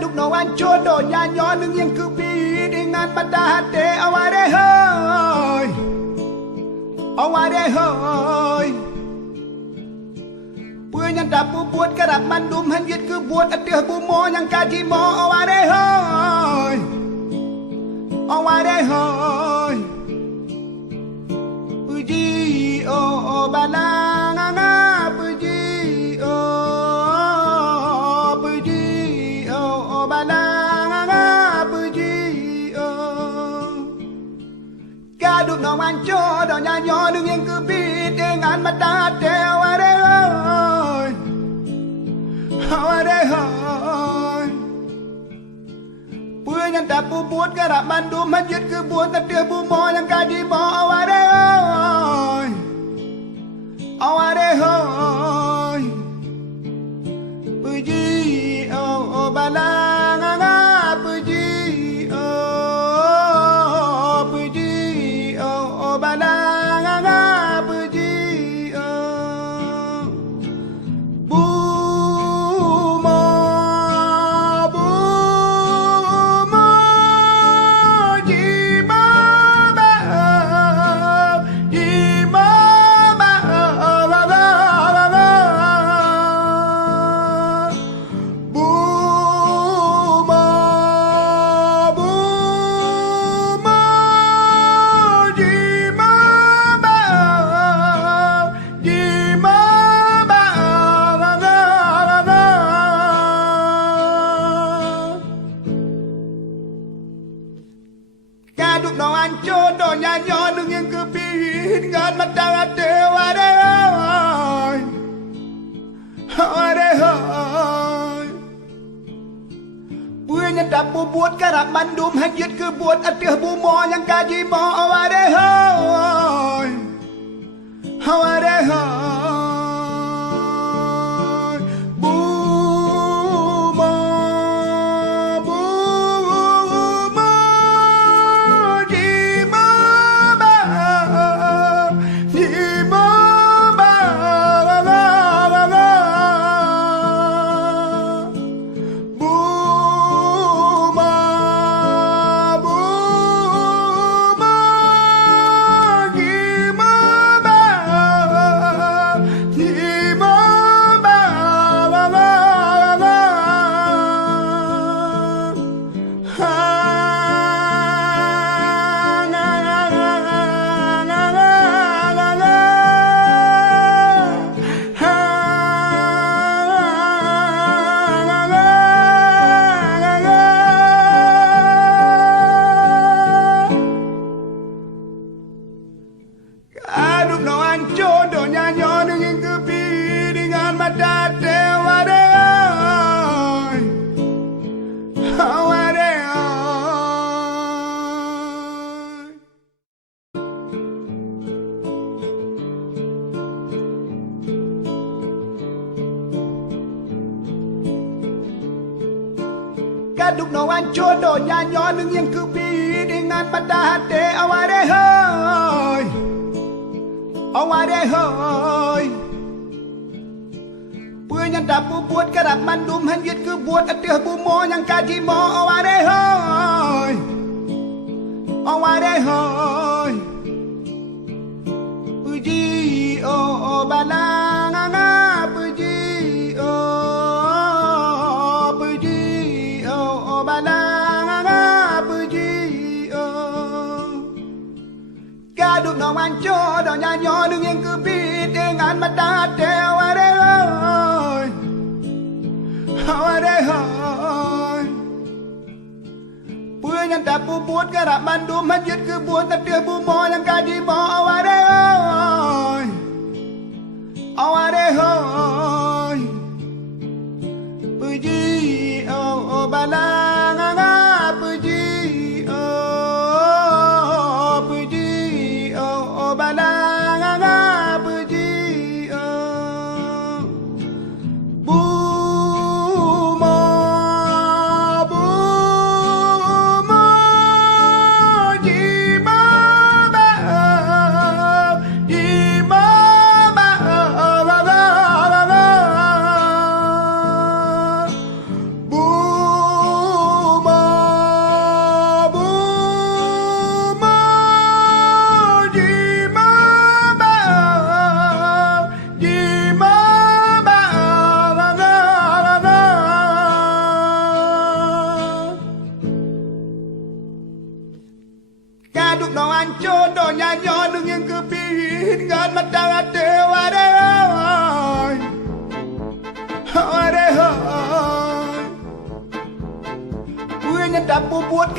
Kaduk no ancodo nyanyo nung yang kubi dengan pada hati aware hoy aware hoy punya dapu buat kerap mandum hanjit ke buat adeh bumo yang kaji mo aware hoy aware hoy puji oh balang puji Kaduk no anco do nyanyo nung yang kebit dengan mata aware hoy aware hoy punya dapu buat kerap mandum hanjit ke buat adeh bumo yang kaji mo aware hoy aware hoy puji oh balang puji balang puji bumo jima ba Kaduk no anco do nyanyo nung yang kebit dengan mata aware hoy aware hoy punya dapu buat kerap mandum hanjit ke buat adeh bumo yang kaji mo aware hoy aware hoy bumo jima ba Kaduk no anco do nyanyo nung yang kebit dengan mata aware hoy aware hoy Kaduk no anco do nyanyo nung yang kebit dengan mata aware hoy aware hoy punya dapu buat kerap mandum hanjit ke buat adeh bumo yang kaji mo aware hoy aware hoy puji oh balang puji oh balang puji Kaduk no anco do nyanyo nung yang kebit dengan mata aware hoy aware hoy punya dapu buat kerap mandum hanjit ke buat adeh bumo yang kaji mo aware hoy aware hoy puji oh balang puji balang puji bumo jima ba bu. บ aduk no ancur do nyanyo nung yang kepihin ngan mata ate ware hoy ware hoy gue nyedap bubut